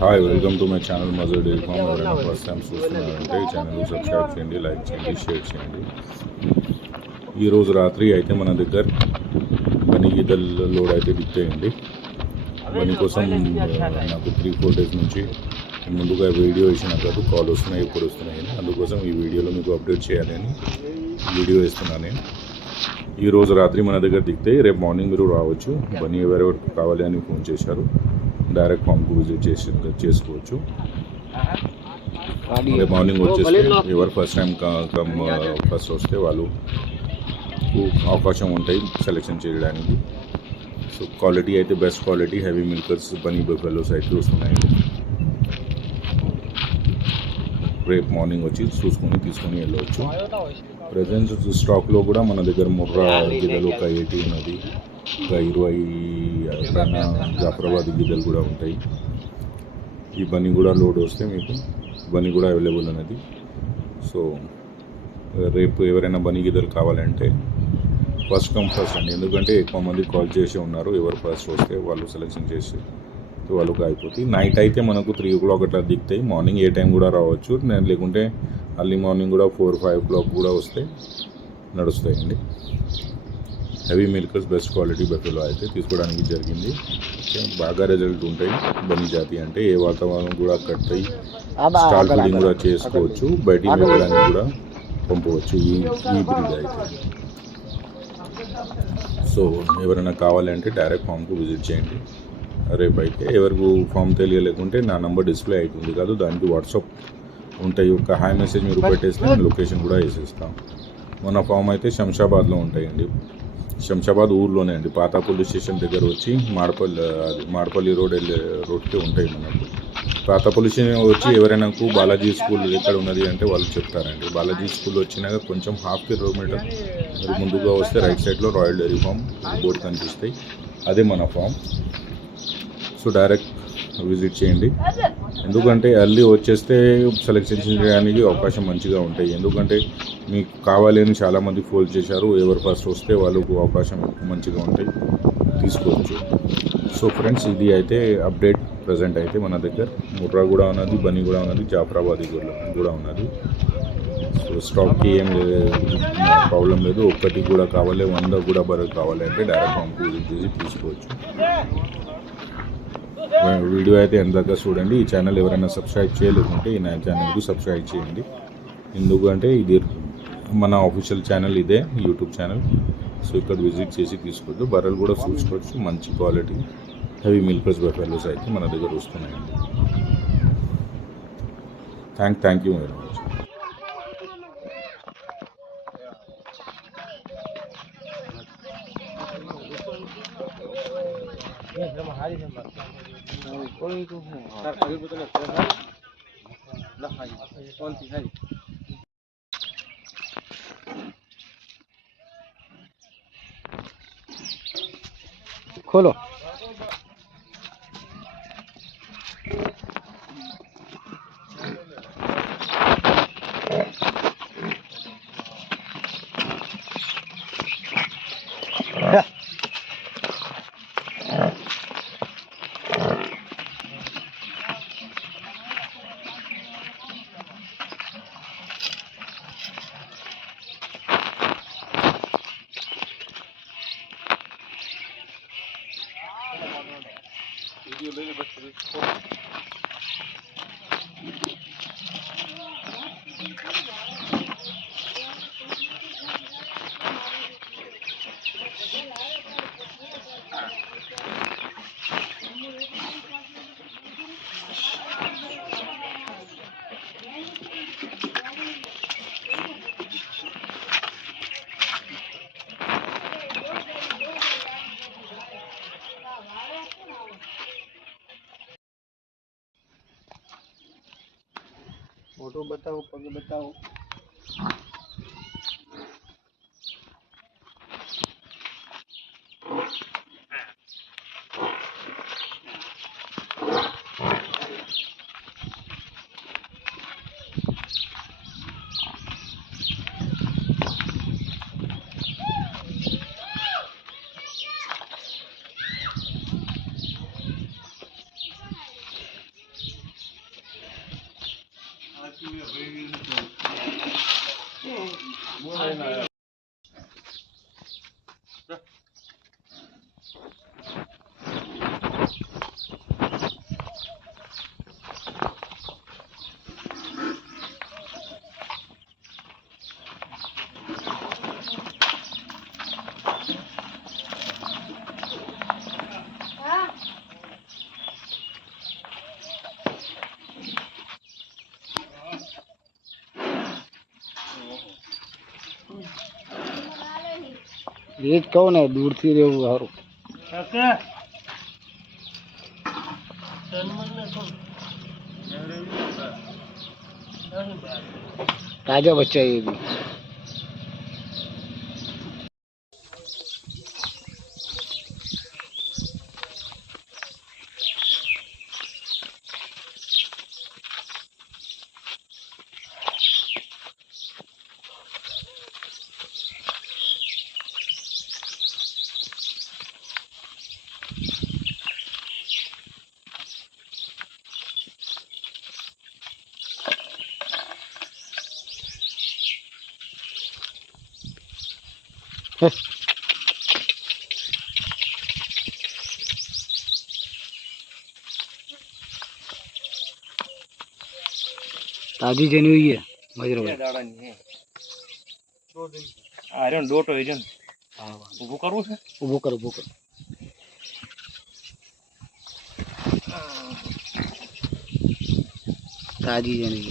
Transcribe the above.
Hi welcome to my channel Mazhar dairy farm. ఎవరైనా first time చూస్తున్నారంటే ఈ ఛానల్ సబ్స్క్రైబ్ చేయండి, లైక్ చేయండి, షేర్ చేయండి. ఈరోజు రాత్రి అయితే మన దగ్గర బనీ గీతల లోడ్ అయితే దిగుతాయండి. బనీ కోసం నాకు 3-4 డేస్ నుంచి ముందుగా వీడియో ఇచ్చిన కాదు, కాల్ వస్తున్నాయి, ఎప్పుడు వస్తున్నాయని. అందుకోసం ఈ వీడియోలో మీకు అప్డేట్ చేయాలని వీడియో ఇస్తున్నాను నేను. ఈరోజు రాత్రి మన దగ్గర దిగుతాయి, రేపు మార్నింగ్ మీరు రావచ్చు. బనీ ఎవరెవరికి కావాలి అని ఫోన్ చేశారు, డైరెక్ట్ ఫామ్కు విజిట్ చేసుకోవచ్చు. రేపు మార్నింగ్ వచ్చేస్తే ఎవరు ఫస్ట్ టైం ఫస్ట్ వస్తే వాళ్ళు అవకాశం ఉంటాయి సెలెక్షన్ చేయడానికి. సో క్వాలిటీ అయితే best quality heavy milkers Banni buffaloes అయితే వస్తున్నాయండి. రేపు మార్నింగ్ వచ్చి చూసుకొని తీసుకొని వెళ్ళవచ్చు. ప్రజెంట్ స్టాక్లో కూడా మన దగ్గర ముర్రా గిద్దలు ఒక 80 ఉన్నది, ఒక 20 జాఫరాబాద్ గిద్దలు కూడా ఉంటాయి. ఈ బనీ కూడా లోడ్ వస్తే మీకు బనీ కూడా అవైలబుల్ ఉన్నది. సో రేపు ఎవరైనా బనీ గిద్దలు కావాలంటే ఫస్ట్ కమ్ ఫస్ట్ అండి, ఎందుకంటే ఎక్కువ మంది కాల్ చేసి ఉన్నారు. ఎవరు ఫస్ట్ వస్తే వాళ్ళు సెలెక్షన్ చేసి వాళ్ళకి అయిపోతుంది. నైట్ అయితే మనకు 3 o'clock అట్లా దిగుతాయి. మార్నింగ్ ఏ టైం కూడా రావచ్చు, లేకుంటే అర్లీ మార్నింగ్ కూడా 4-5 o'clock కూడా వస్తే నడుస్తాయండి. Heavy milkers best quality buffalo అయితే తీసుకోవడానికి జరిగింది. బాగా రిజల్ట్ ఉంటాయి. బనీ జాతి అంటే ఏ వాతావరణం కూడా కట్టాయి, స్టాల్ ఫీడింగ్ కూడా చేసుకోవచ్చు, బయటికి వెళ్ళడానికి కూడా పంపవచ్చు ఈ బ్రీడ్ అయితే. సో ఎవరైనా కావాలంటే డైరెక్ట్ ఫామ్కు విజిట్ చేయండి. రేపు అయితే ఎవరికి ఫామ్ తెలియలేకుంటే నా నంబర్ డిస్ప్లే అవుతుంది కాదు, దానికి వాట్సాప్ ఉంటాయి. ఒక హాయ్ మెసేజ్ మీరు పెట్టేస్తే నేను లొకేషన్ కూడా వేసేస్తాం. మన ఫామ్ అయితే శంషాబాద్లో ఉంటాయండి. శంషాబాద్ ఊర్లోనే అండి, పాత పోలీస్ స్టేషన్ దగ్గర వచ్చి మాడపల్లి రోడ్కి ఉంటాయి మనకు. పాత పోలీస్ స్టేషన్ వచ్చి ఎవరైనా బాలాజీ స్కూల్ ఎక్కడ ఉన్నది అంటే వాళ్ళు చెప్తారండి. బాలాజీ స్కూల్ వచ్చినాక కొంచెం 1/2 kilometer మీరు ముందుగా వస్తే రైట్ సైడ్లో రాయల్ డైరీ ఫామ్ బోర్డు కనిపిస్తాయి, అదే మన ఫామ్. సో డైరెక్ట్ విజిట్ చేయండి. ఎందుకంటే అర్లీ వచ్చేస్తే సెలెక్షన్ చేయడానికి అవకాశం మంచిగా ఉంటాయి. ఎందుకంటే మీకు కావాలి అని చాలామంది ఫోన్ చేశారు, ఎవరు ఫస్ట్ వస్తే వాళ్ళకు అవకాశం మంచిగా ఉంటాయి, తీసుకోవచ్చు. సో ఫ్రెండ్స్, ఇది అయితే అప్డేట్. ప్రజెంట్ అయితే మన దగ్గర ముర్రా కూడా ఉన్నది, బనీ కూడా ఉన్నది, జాఫరాబాదీ కూడా ఉన్నది. సో స్టాక్కి ఏం ప్రాబ్లం లేదు. ఒక్కటి కూడా కావాలి, 100 కూడా బరువు కావాలి అంటే డైరెక్ట్ ఫామ్కి విజిట్ చేసి తీసుకోవచ్చు. వీడియో అయితే ఎందాక చూడండి. ఈ ఛానల్ ఎవరైనా సబ్స్క్రైబ్ చేయలేకుంటే ఈ నా ఛానల్కు సబ్స్క్రైబ్ చేయండి. ఎందుకంటే ఇది మన ఆఫీషియల్ ఛానల్, ఇదే యూట్యూబ్ ఛానల్. సో ఇక్కడ విజిట్ చేసి తీసుకోవచ్చు. బర్రెలు కూడా చూసుకోవచ్చు, మంచి క్వాలిటీ హెవీ మిల్కర్స్ బఫెలోస్ అయితే మన దగ్గర వస్తున్నాయండి. Thank you very much. खोलो। फोटो बताओ, पग बताओ। એ જ કહું ને દૂરથી રહેવું સારું. તાજા બચ્ચા એ બી. તાજી જેની हुई है મજરાભાઈ. ડોટો ઊભું કરવું છે. ઊભું કર ઊભું કર. તાજી જેની